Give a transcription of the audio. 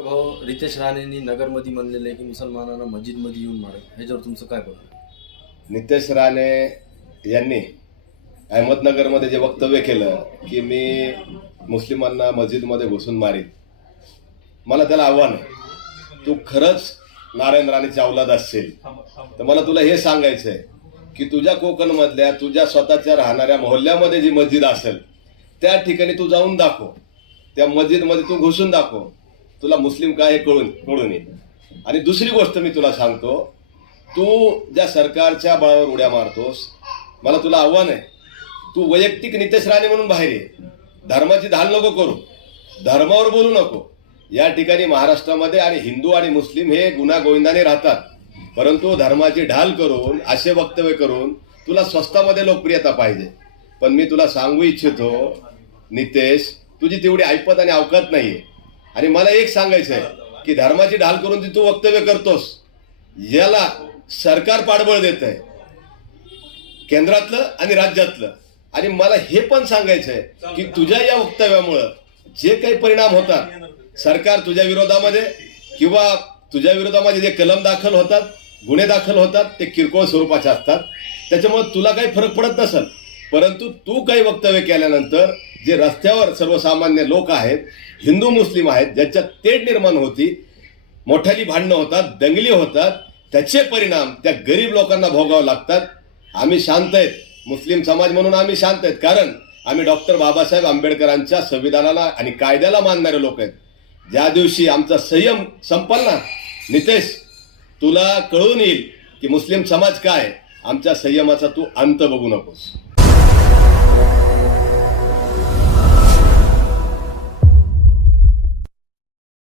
भाऊ रितेश राणेंनी नगरमध्ये म्हणलेलं आहे की मुसलमानांना मध्ये येऊन मारे ह्याच्यावर तुमचं काय बोलतो नितेश राणे यांनी अहमदनगरमध्ये जे वक्तव्य केलं की मी मुस्लिमांना मध्ये घुसून मारीन मला त्याला आव्हान तू खरंच नारायण राणेची औलाद असशील तर मला तुला हे सांगायचं आहे की तुझ्या मधल्या तुझ्या स्वतःच्या राहणाऱ्या मोहल्ल्यामध्ये जी मस्जिद असेल त्या ठिकाणी तू जाऊन दाखव त्या मस्जिदमध्ये तू घुसून दाखव तुला मुस्लिम काय हे कळून कळून येईल आणि दुसरी गोष्ट मी तुला सांगतो तू ज्या सरकारच्या बळावर उड्या मारतोस मला तुला आव्हान आहे तू वैयक्तिक नितेश राणे म्हणून बाहेर ये धर्माची धाल नको करू धर्मावर बोलू नको या ठिकाणी महाराष्ट्रामध्ये आणि हिंदू आणि मुस्लिम हे गुन्हा गोविंदाने राहतात परंतु धर्माची ढाल करून असे वक्तव्य करून तुला स्वस्तामध्ये लोकप्रियता पाहिजे पण मी तुला सांगू इच्छितो नितेश तुझी तेवढी ऐपत आणि अवकात नाहीये आणि मला एक सांगायचं आहे की धर्माची ढाल करून ती तू वक्तव्य करतोस याला सरकार पाठबळ देत आहे केंद्रातलं आणि राज्यातलं आणि मला हे पण सांगायचं आहे की तुझ्या या वक्तव्यामुळं जे काही परिणाम होतात सरकार तुझ्या विरोधामध्ये किंवा तुझ्या विरोधामध्ये जे कलम दाखल होतात गुन्हे दाखल होतात ते किरकोळ स्वरूपाचे असतात त्याच्यामुळे तुला काही फरक पडत नसेल परंतु तू काही वक्तव्य केल्यानंतर जे रस्त्यावर सर्वसामान्य लोक आहेत हिंदू मुस्लिम आहेत ज्यांच्यात तेढ निर्माण होती मोठ्याली भांडणं होतात दंगली होतात त्याचे परिणाम त्या गरीब लोकांना भोगावं लागतात आम्ही शांत आहेत मुस्लिम समाज म्हणून आम्ही शांत आहेत कारण आम्ही डॉक्टर बाबासाहेब आंबेडकरांच्या संविधानाला आणि कायद्याला मानणारे लोक आहेत ज्या दिवशी आमचा संयम संपल ना नितेश तुला कळून येईल की मुस्लिम समाज काय आमच्या संयमाचा तू अंत बघू नकोस